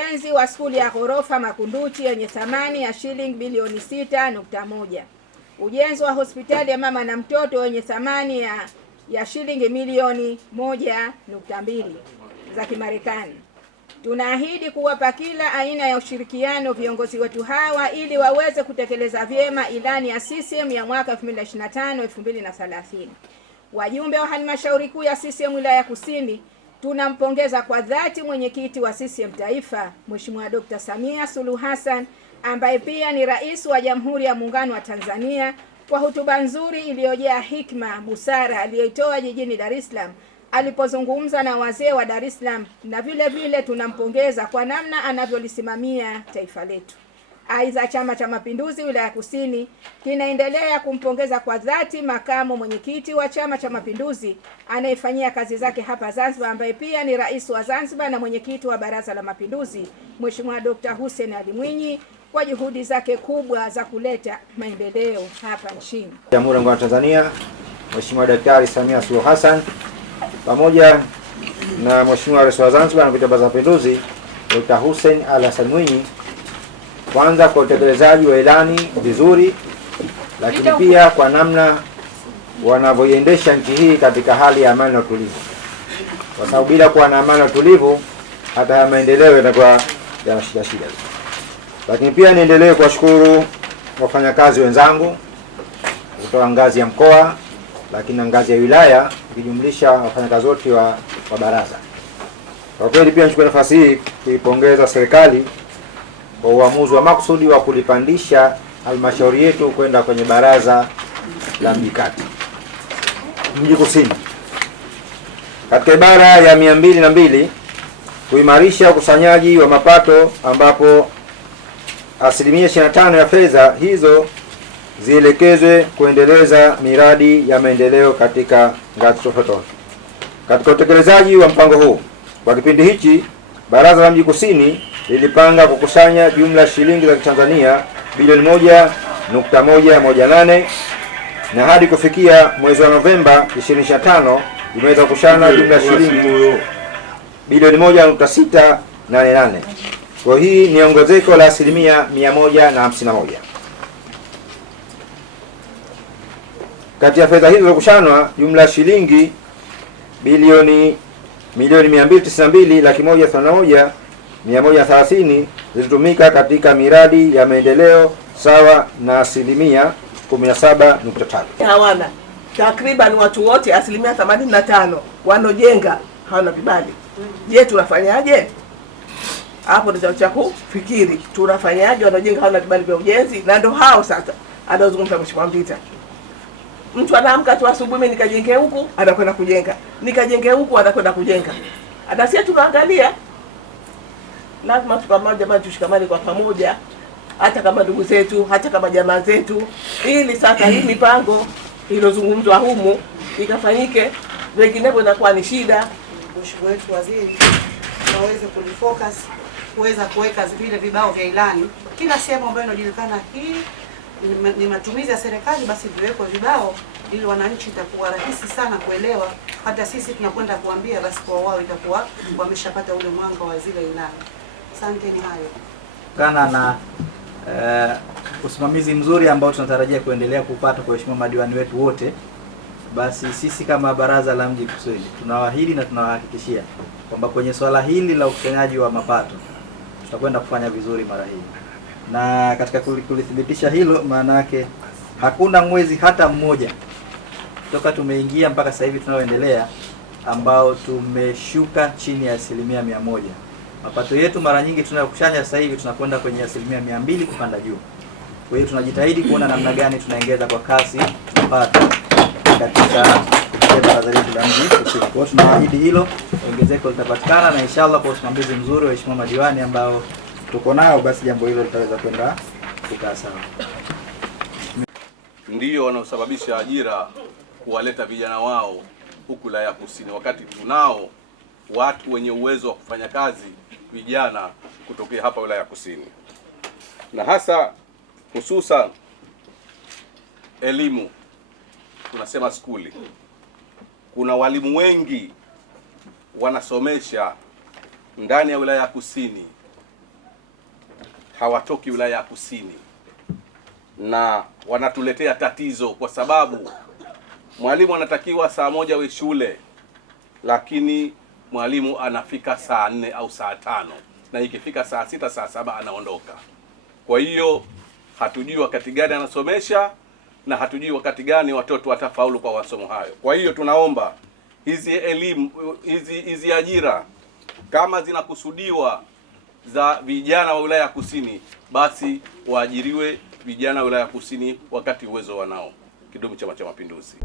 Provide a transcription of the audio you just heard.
ujenzi wa skuli ya ghorofa Makunduchi yenye thamani ya shilingi bilioni 6.1, ujenzi wa hospitali ya mama na mtoto wenye thamani ya shilingi milioni 1.2 za Kimarekani. Tunaahidi kuwapa kila aina ya ushirikiano viongozi wetu hawa ili waweze kutekeleza vyema ilani ya CCM ya mwaka 2025-2030. Wajumbe wa halmashauri kuu ya CCM wilaya ya Kusini, tunampongeza kwa dhati mwenyekiti wa CCM Taifa, Mheshimiwa Dr. Samia Suluhu Hassan, ambaye pia ni Rais wa Jamhuri ya Muungano wa Tanzania, kwa hotuba nzuri iliyojaa hikma, busara aliyoitoa jijini Dar es Salaam alipozungumza na wazee wa Dar es Salaam, na vile vile tunampongeza kwa namna anavyolisimamia taifa letu. Aidha, Chama cha Mapinduzi wilaya ya Kusini kinaendelea kumpongeza kwa dhati makamu mwenyekiti wa Chama cha Mapinduzi anayefanyia kazi zake hapa Zanzibar, ambaye pia ni rais wa Zanzibar na mwenyekiti wa Baraza la Mapinduzi, Mheshimiwa Dr. Hussein Ali Mwinyi, kwa juhudi zake kubwa za kuleta maendeleo hapa nchini. Jamhuri ya Muungano wa Tanzania, Mheshimiwa Daktari Samia Suluhu Hassan pamoja na Mheshimiwa Rais wa Zanzibar na Baraza la Mapinduzi Dr. Hussein Ali Hassan Mwinyi, kwanza kwa utekelezaji wa ilani vizuri, lakini pia kwa namna wanavyoiendesha nchi hii katika hali ya amani na utulivu, kwa sababu bila kuwa na amani na utulivu hata ya maendeleo yatakuwa yana shida. Lakini pia niendelee kuwashukuru wafanyakazi wenzangu kutoka ngazi ya mkoa, lakini na ngazi ya wilaya, ukijumlisha wafanyakazi wote wa baraza. Kwa kweli pia nichukue nafasi hii kuipongeza serikali kwa uamuzi wa makusudi wa kulipandisha halmashauri yetu kwenda kwenye baraza la mji kati, mji kusini, katika ibara ya 202 kuimarisha ukusanyaji wa mapato, ambapo asilimia 25 ya fedha hizo zielekezwe kuendeleza miradi ya maendeleo katika ngazi tofauti. Katika utekelezaji wa mpango huu kwa kipindi hichi, baraza la mji kusini lilipanga kukusanya jumla shilingi za Tanzania bilioni 1.118 na hadi kufikia mwezi wa Novemba 2025 imeweza kukusanya jumla shilingi bilioni 1.688. Kwa hii ni ongezeko la asilimia 151. Kati ya fedha hizo zilizokusanywa, jumla shilingi bilioni milioni 292,181,130 zilitumika katika miradi ya maendeleo sawa na asilimia 17.3. Hawana takriban watu wote asilimia 85 wanojenga hawana vibali. Je, tunafanyaje? Hapo ndio cha kufikiri, tunafanyaje? Wanojenga hawana vibali vya ujenzi, na ndio hao sasa anazungumza Mheshimiwa Mbita. Mtu anaamka tu asubuhi, mimi nikajenge huku, anakwenda kujenga, nikajenge huku, anakwenda kujenga. Hata sisi tunaangalia, lazima tukamane, jamani, tushikamane kwa pamoja, hata kama ndugu zetu, hata kama jamaa zetu, ili sasa hii mipango iliyozungumzwa humu ikafanyike, vinginevyo inakuwa ni shida. Mheshimiwa wetu waziri waweze kulifocus, kuweza kuweka vile vibao vya ilani kila sehemu ambayo inajulikana hii ni matumizi ya serikali, basi viwekwe vibao ili wananchi itakuwa rahisi sana kuelewa. Hata sisi tunakwenda kuambia, basi kwa wao itakuwa wameshapata ule mwanga wa zile ilani. Asante. Ni hayo kana na usimamizi mzuri ambao tunatarajia kuendelea kupata kwa Mheshimiwa madiwani wetu wote. Basi sisi kama baraza la mji kusini tunawaahidi na tunawahakikishia kwamba kwenye swala hili la ukusanyaji wa mapato tutakwenda kufanya vizuri mara hii. Na katika kulithibitisha hilo, maana yake hakuna mwezi hata mmoja toka tumeingia mpaka sasa hivi tunaoendelea ambao tumeshuka chini ya 100%. Mapato yetu mara nyingi tunayokusanya sasa hivi tunakwenda kwenye 200% kupanda juu. Kwa hiyo tunajitahidi kuona namna gani tunaongeza kwa kasi mapato katika baraza letu la mji kusini. Kwa hiyo tunaahidi hilo ongezeko litapatikana, na inshallah kwa usimamizi mzuri wa Mheshimiwa madiwani ambao tuko nao, basi jambo hilo litaweza kwenda kukaa sawa. Ndio wanaosababisha ajira kuwaleta vijana wao huku wilaya ya Kusini, wakati tunao watu wenye uwezo wa kufanya kazi vijana kutokea hapa wilaya ya Kusini, na hasa hususan elimu. Tunasema skuli, kuna walimu wengi wanasomesha ndani ya wilaya ya Kusini hawatoki wilaya ya Kusini, na wanatuletea tatizo, kwa sababu mwalimu anatakiwa saa 1 we shule, lakini mwalimu anafika saa 4 au saa 5, na ikifika saa 6 saa 7 anaondoka. Kwa hiyo hatujui wakati gani anasomesha na hatujui wakati gani watoto watafaulu kwa masomo hayo. Kwa hiyo tunaomba hizi elimu, hizi ajira kama zinakusudiwa za vijana wa wilaya ya Kusini, basi waajiriwe vijana wa wilaya ya Kusini wakati uwezo wanao. Kidumu Chama cha Mapinduzi!